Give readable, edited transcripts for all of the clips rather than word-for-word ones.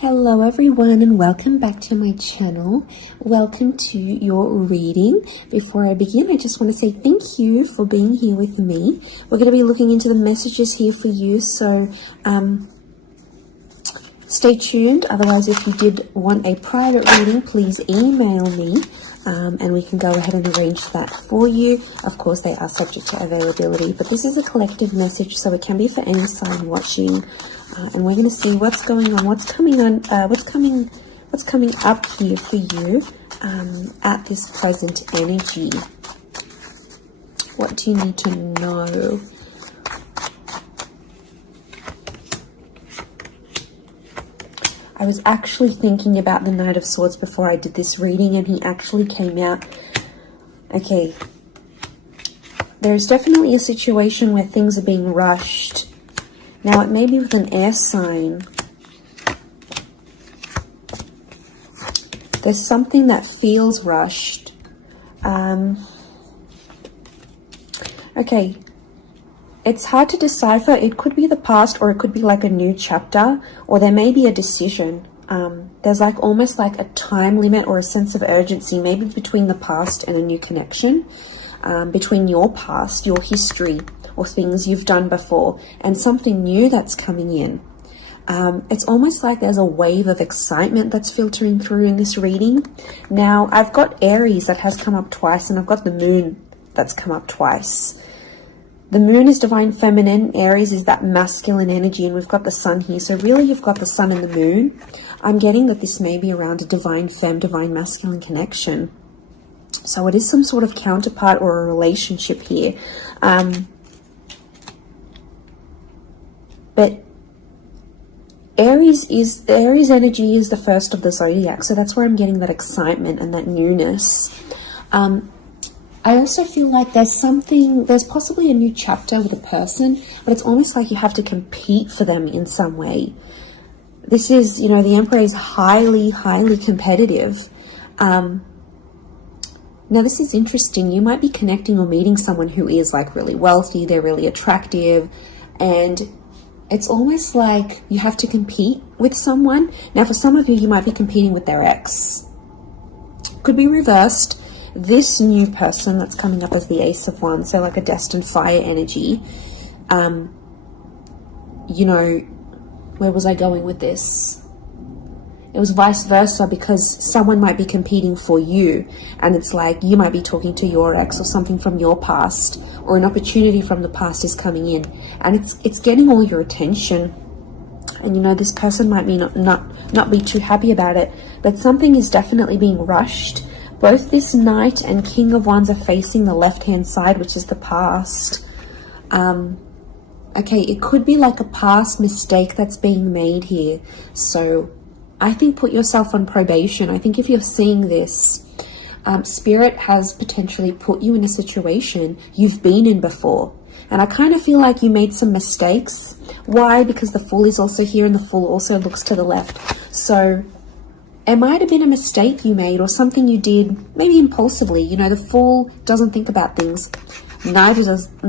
Hello everyone and welcome back to my channel. Welcome to your reading. Before I begin, I just want to say thank you for being here with me. We're going to be looking into the messages here for you, so stay tuned. Otherwise, if you did want a private reading, please email me and we can go ahead and arrange that for you. Of course, they are subject to availability, but this is a collective message, so it can be for any sign watching. And we're going to see what's going on, what's coming up here for you at this present energy. What do you need to know? I was actually thinking about the Knight of Swords before I did this reading, and he actually came out. Okay, there's definitely a situation where things are being rushed. Now, it may be with an air sign. There's something that feels rushed. Okay, it's hard to decipher. It could be the past, or it could be like a new chapter, or there may be a decision. There's like almost like a time limit or a sense of urgency, maybe between the past and a new connection, between your past, your history, or things you've done before, and something new that's coming in. It's almost like there's a wave of excitement that's filtering through in this reading. Now, I've got Aries that has come up twice, and I've got the Moon that's come up twice. The Moon is divine feminine, Aries is that masculine energy, and we've got the Sun here. So really, you've got the Sun and the Moon. I'm getting that this may be around a divine femme, divine masculine connection. So it is some sort of counterpart or a relationship here. But Aries energy is the first of the zodiac, so that's where I'm getting that excitement and that newness. I also feel like there's possibly a new chapter with a person, but it's almost like you have to compete for them in some way. This is, you know, the Emperor is highly, highly competitive. Now, this is interesting. You might be connecting or meeting someone who is like really wealthy, they're really attractive, and it's almost like you have to compete with someone. Now, for some of you, you might be competing with their ex. Could be reversed. This new person that's coming up as the Ace of Wands, so like a destined fire energy. You know, where was I going with this? It was vice versa, because someone might be competing for you, and it's like you might be talking to your ex or something from your past, or an opportunity from the past is coming in, and it's getting all your attention. And you know, this person might be not be too happy about it, but something is definitely being rushed. Both this Knight and King of Wands are facing the left-hand side, which is the past. Okay, it could be like a past mistake that's being made here. So I think put yourself on probation. I think if you're seeing this, Spirit has potentially put you in a situation you've been in before. And I kind of feel like you made some mistakes. Why? Because the Fool is also here, and the Fool also looks to the left. So it might have been a mistake you made, or something you did, maybe impulsively. You know, the Fool doesn't think about things. Neither does the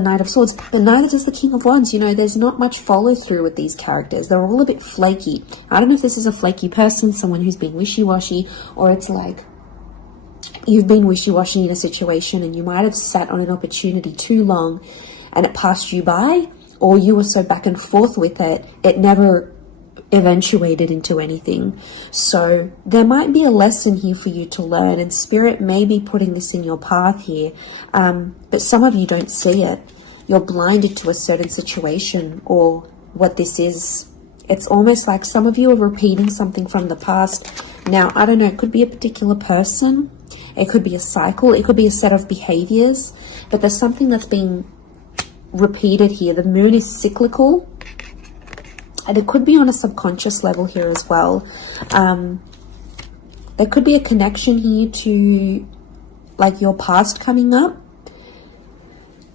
Knight of Swords, but neither does the King of Wands. You know, there's not much follow through with these characters. They're all a bit flaky. I don't know if this is a flaky person, someone who's being wishy-washy, or it's like you've been wishy-washy in a situation and you might have sat on an opportunity too long and it passed you by, or you were so back and forth with it, it never eventuated into anything. So there might be a lesson here for you to learn, and Spirit may be putting this in your path here, but some of you don't see it. You're blinded to a certain situation or what this is. It's almost like some of you are repeating something from the past. Now, I don't know, it could be a particular person, it could be a cycle, it could be a set of behaviors, but there's something that's being repeated here. The Moon is cyclical, and it could be on a subconscious level here as well. There could be a connection here to like your past coming up.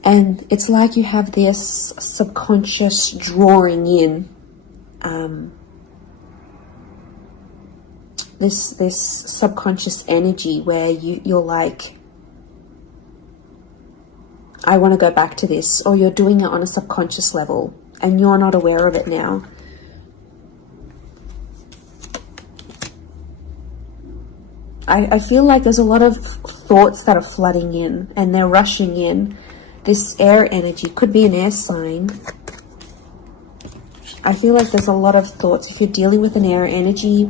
And it's like you have this subconscious drawing in this subconscious energy where you're like, I want to go back to this, or you're doing it on a subconscious level and you're not aware of it now. I feel like there's a lot of thoughts that are flooding in and they're rushing in. This air energy could be an air sign. I feel like there's a lot of thoughts. If you're dealing with an air energy,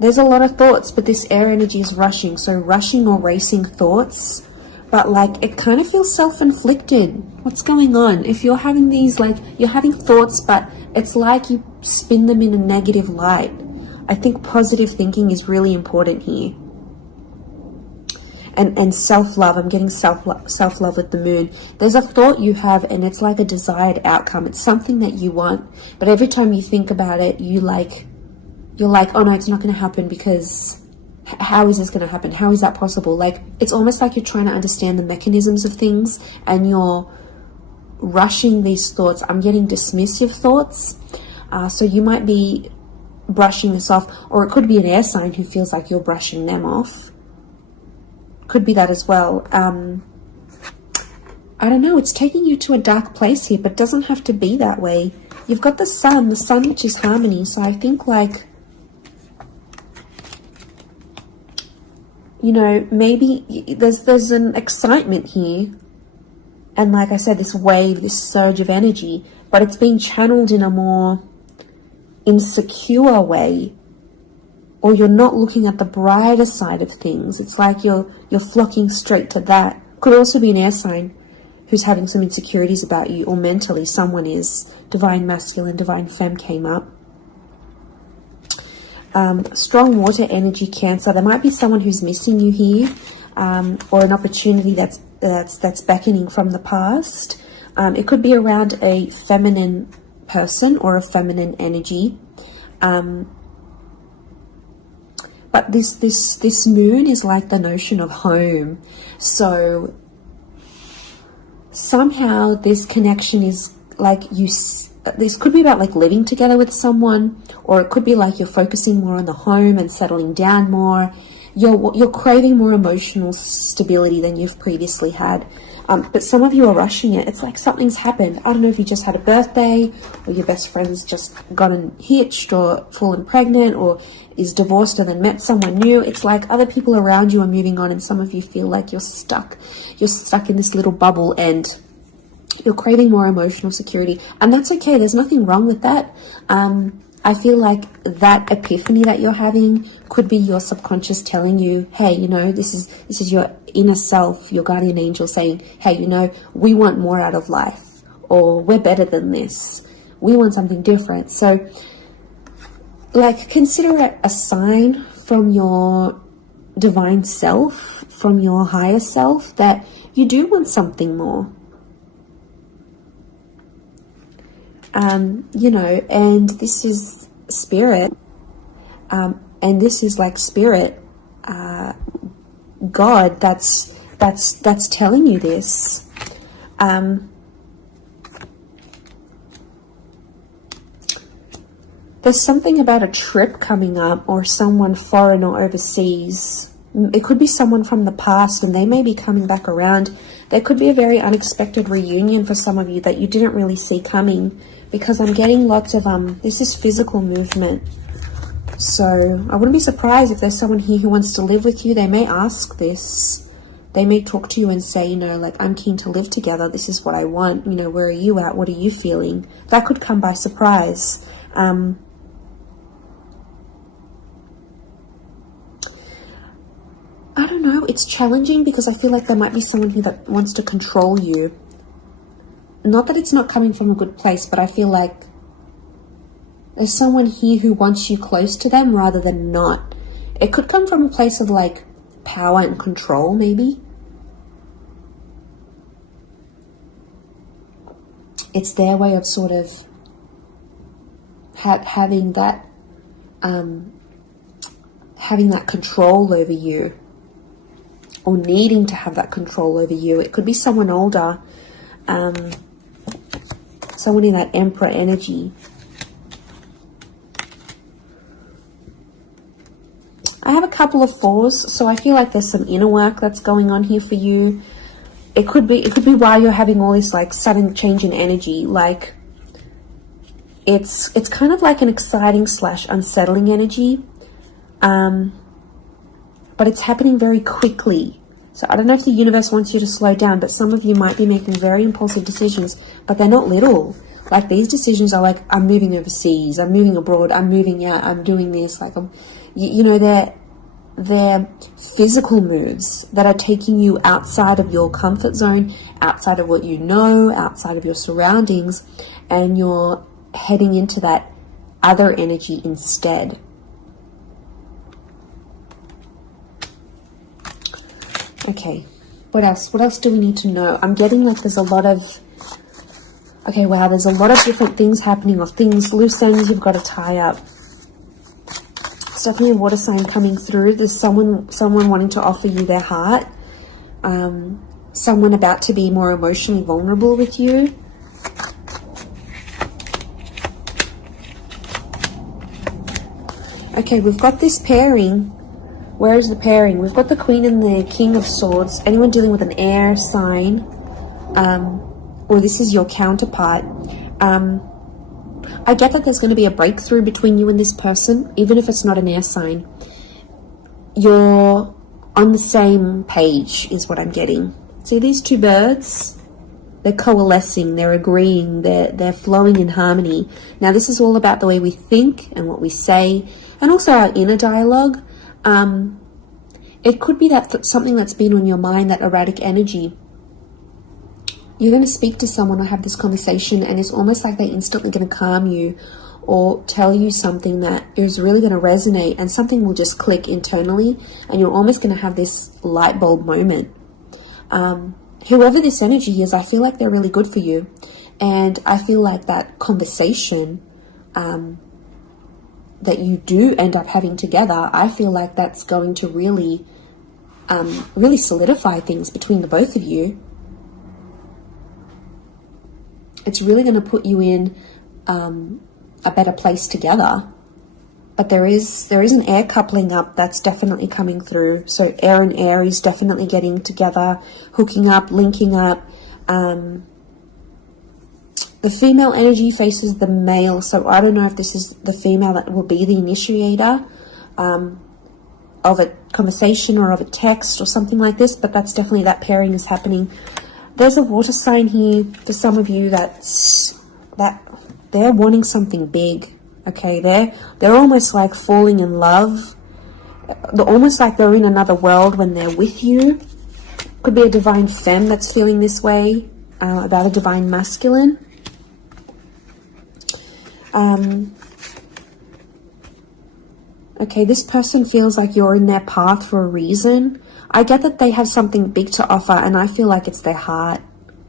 there's a lot of thoughts, but this air energy is rushing. So rushing or racing thoughts, but like it kind of feels self-inflicted. What's going on? If you're having these, like you're having thoughts, but it's like you spin them in a negative light. I think positive thinking is really important here. And self-love, I'm getting self-love with the moon. There's a thought you have and it's like a desired outcome. It's something that you want, but every time you think about it, you're like, oh no, it's not going to happen, because how is this going to happen? How is that possible? Like, it's almost like you're trying to understand the mechanisms of things and you're rushing these thoughts. I'm getting dismissive thoughts. So you might be brushing this off, or it could be an air sign who feels like you're brushing them off. Could be that as well. I don't know, it's taking you to a dark place here, but doesn't have to be that way. You've got the sun which is harmony. So I think, like, you know, maybe there's an excitement here. And like I said, this wave, this surge of energy, but it's being channeled in a more insecure way, or you're not looking at the brighter side of things. It's like you're flocking straight to that. Could also be an air sign who's having some insecurities about you, or mentally someone is. Divine masculine, divine femme came up. Strong water energy, Cancer. There might be someone who's missing you here, or an opportunity that's beckoning from the past. It could be around a feminine person or a feminine energy. But this moon is like the notion of home. So somehow this connection is like this could be about like living together with someone, or it could be like you're focusing more on the home and settling down more. You're craving more emotional stability than you've previously had. But some of you are rushing it. It's like something's happened. I don't know if you just had a birthday, or your best friend's just gotten hitched or fallen pregnant, or is divorced and then met someone new. It's like other people around you are moving on, and some of you feel like you're stuck. You're stuck in this little bubble and you're craving more emotional security. And that's okay. There's nothing wrong with that. I feel like that epiphany that you're having could be your subconscious telling you, hey, you know, this is your inner self, your guardian angel saying, hey, you know, we want more out of life, or we're better than this. We want something different. So, like, consider it a sign from your divine self, from your higher self, that you do want something more. You know, and this is spirit, and this is like spirit, God, that's telling you this. There's something about a trip coming up, or someone foreign or overseas. It could be someone from the past, and they may be coming back around. There could be a very unexpected reunion for some of you that you didn't really see coming, because I'm getting lots of, this is physical movement. So I wouldn't be surprised if there's someone here who wants to live with you. They may ask this. They may talk to you and say, you know, like, I'm keen to live together. This is what I want. You know, where are you at? What are you feeling? That could come by surprise. I don't know. It's challenging because I feel like there might be someone here that wants to control you. Not that it's not coming from a good place, but I feel like there's someone here who wants you close to them rather than not. It could come from a place of like power and control, maybe. It's their way of sort of having that control over you, or needing to have that control over you. It could be someone older, someone in that Emperor energy. I have a couple of fours, so I feel like there's some inner work that's going on here for you. It could be why you're having all this like sudden change in energy. Like, It's kind of like an exciting / unsettling energy, but it's happening very quickly. So I don't know if the universe wants you to slow down, but some of you might be making very impulsive decisions, but they're not little. Like, these decisions are like, I'm moving overseas, I'm moving abroad, I'm moving out, I'm doing this. Like, you know, they're physical moves that are taking you outside of your comfort zone, outside of what you know, outside of your surroundings, and you're heading into that other energy instead. Okay, what else? What else do we need to know? I'm getting like there's a lot of... Okay, wow, there's a lot of different things happening, or things, loose ends you've got to tie up. It's definitely a water sign coming through. There's someone wanting to offer you their heart. Someone about to be more emotionally vulnerable with you. Okay, we've got this pairing. Where is the pairing? We've got the Queen and the King of Swords. Anyone dealing with an air sign, or this is your counterpart. I get that there's going to be a breakthrough between you and this person, even if it's not an air sign. You're on the same page, is what I'm getting. See these two birds? They're coalescing, they're agreeing, they're flowing in harmony. Now, this is all about the way we think and what we say, and also our inner dialogue. It could be that something that's been on your mind, that erratic energy. You're going to speak to someone or have this conversation, and it's almost like they're instantly going to calm you or tell you something that is really going to resonate, and something will just click internally, and you're almost going to have this light bulb moment. Whoever this energy is, I feel like they're really good for you, and I feel like that conversation that you do end up having together, I feel like that's going to really solidify things between the both of you. It's really going to put you in a better place together. But there is an air coupling up that's definitely coming through. So air and Aries definitely getting together, hooking up, linking up. The female energy faces the male, so I don't know if this is the female that will be the initiator of a conversation or of a text or something like this, but that's definitely, that pairing is happening. There's a water sign here for some of you that they're wanting something big. Okay, they're almost like falling in love. They're almost like they're in another world when they're with you. Could be a divine femme that's feeling this way about a divine masculine. Okay, this person feels like you're in their path for a reason. I get that they have something big to offer, and I feel like it's their heart.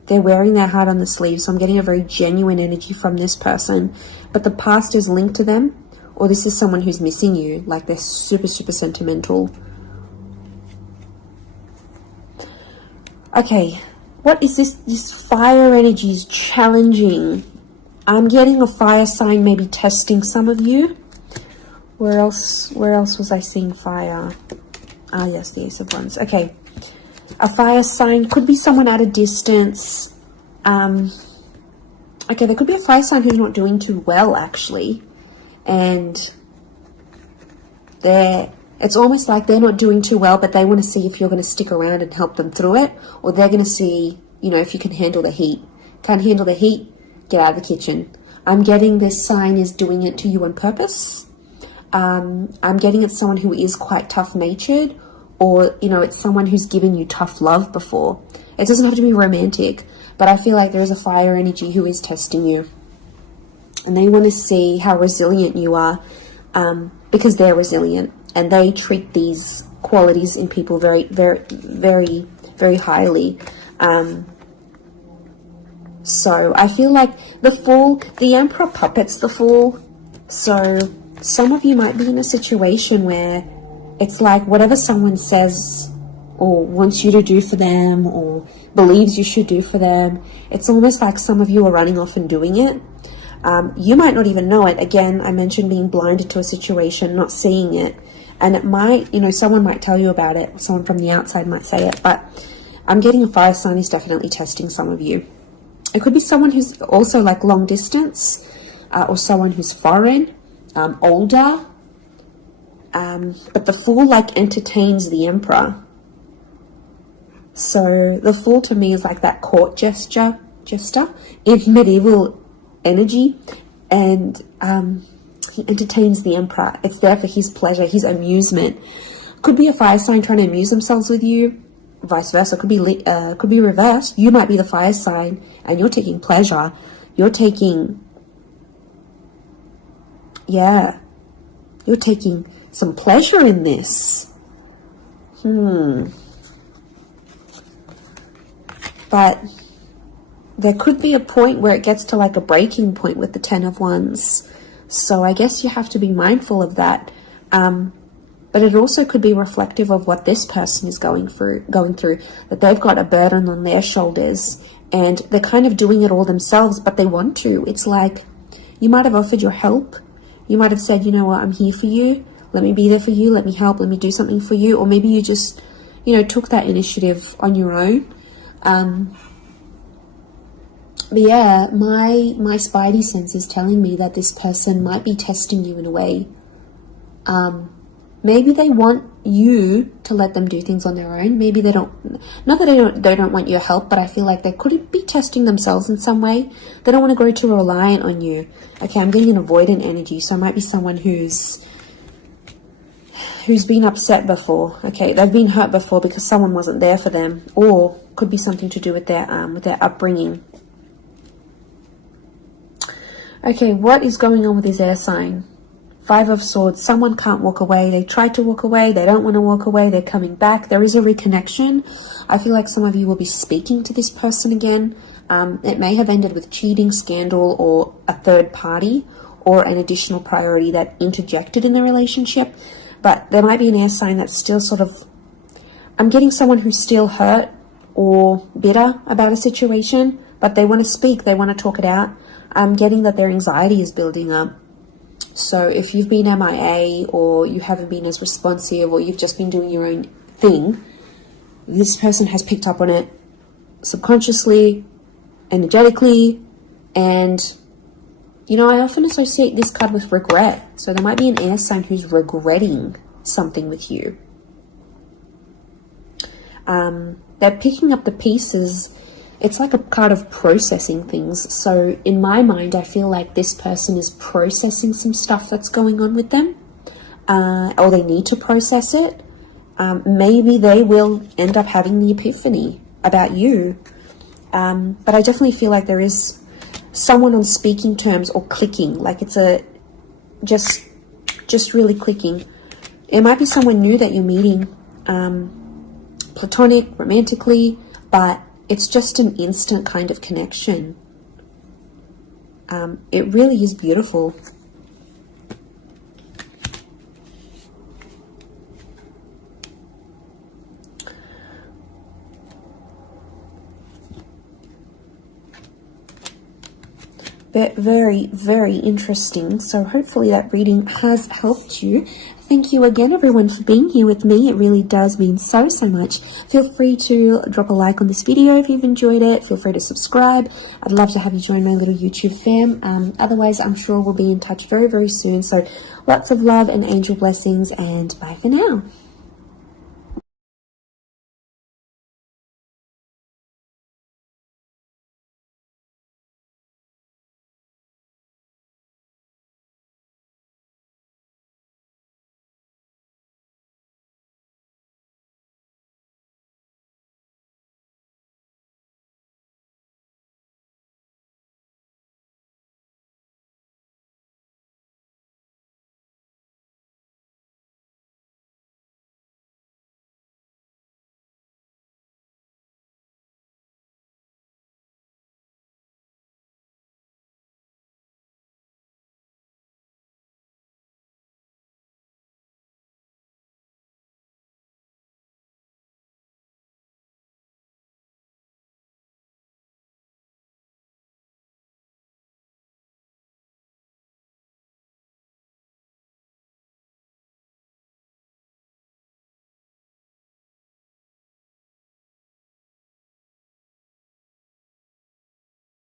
They're wearing their heart on the sleeve, so I'm getting a very genuine energy from this person. But the past is linked to them, or this is someone who's missing you, like they're super, super sentimental. Okay, what is this? This fire energy is challenging. I'm getting a fire sign maybe testing some of you. Where else was I seeing fire? Ah, yes, the Ace of Wands. Okay. A fire sign could be someone at a distance. Okay, there could be a fire sign who's not doing too well, actually. And it's almost like they're not doing too well, but they want to see if you're going to stick around and help them through it. Or they're going to see, you know, if you can handle the heat. Can't handle the heat? Get out of the kitchen. I'm getting this sign is doing it to you on purpose. I'm getting it's someone who is quite tough-natured, or, you know, it's someone who's given you tough love before. It doesn't have to be romantic, but I feel like there is a fire energy who is testing you. And they want to see how resilient you are, because they're resilient, and they treat these qualities in people very, very, very, very highly. So I feel like the Fool, the Emperor puppets the Fool. So some of you might be in a situation where it's like whatever someone says or wants you to do for them or believes you should do for them, it's almost like some of you are running off and doing it. You might not even know it. Again, I mentioned being blinded to a situation, not seeing it. And it might, you know, someone might tell you about it. Someone from the outside might say it. But I'm getting a fire sign is definitely testing some of you. It could be someone who's also like long distance. or someone who's foreign, older. But the Fool like entertains the Emperor. So the Fool to me is like that court jester in medieval energy, and he entertains the Emperor. It's there for his pleasure, his amusement. Could be a fire sign trying to amuse themselves with you, vice versa. Could be reversed. You might be the fire sign and you're taking pleasure. You're taking some pleasure in this. But there could be a point where it gets to like a breaking point with the Ten of Wands. So I guess you have to be mindful of that. But it also could be reflective of what this person is going through, that they've got a burden on their shoulders and they're kind of doing it all themselves, but they want to. It's like you might have offered your help. You might have said, you know what, I'm here for you. Let me be there for you. Let me help. Let me do something for you. Or maybe you just, took that initiative on your own. But yeah, my spidey sense is telling me that this person might be testing you in a way. Maybe they want you to let them do things on their own. Maybe they don't, not that they don't want your help, but I feel like they could be testing themselves in some way. They don't want to grow too reliant on you. Okay, I'm getting an avoidant energy, so it might be someone who's been upset before. Okay, they've been hurt before because someone wasn't there for them, or could be something to do with their upbringing. Okay, what is going on with this air sign? Five of Swords. Someone can't walk away. They tried to walk away. They don't want to walk away. They're coming back. There is a reconnection. I feel like some of you will be speaking to this person again. It may have ended with cheating, scandal, or a third party, or an additional priority that interjected in the relationship. But there might be an air sign that's still sort of... I'm getting someone who's still hurt or bitter about a situation, but they want to speak. They want to talk it out. I'm getting that their anxiety is building up. So if you've been MIA, or you haven't been as responsive, or you've just been doing your own thing, this person has picked up on it subconsciously, energetically, and I often associate this card with regret. So there might be an air sign who's regretting something with you. They're picking up the pieces. It's like a card of processing things. So in my mind, I feel like this person is processing some stuff that's going on with them, or they need to process it. Maybe they will end up having the epiphany about you. But I definitely feel like there is someone on speaking terms or clicking, like it's just really clicking. It might be someone new that you're meeting, platonic, romantically, but it's just an instant kind of connection. It really is beautiful. But very, very interesting. So hopefully that reading has helped you. Thank you again, everyone, for being here with me. It really does mean so much. Feel free to drop a like on this video if you've enjoyed it. Feel free to subscribe. I'd love to have you join my little YouTube fam. Otherwise, I'm sure we'll be in touch very, very soon. So lots of love and angel blessings, and bye for now.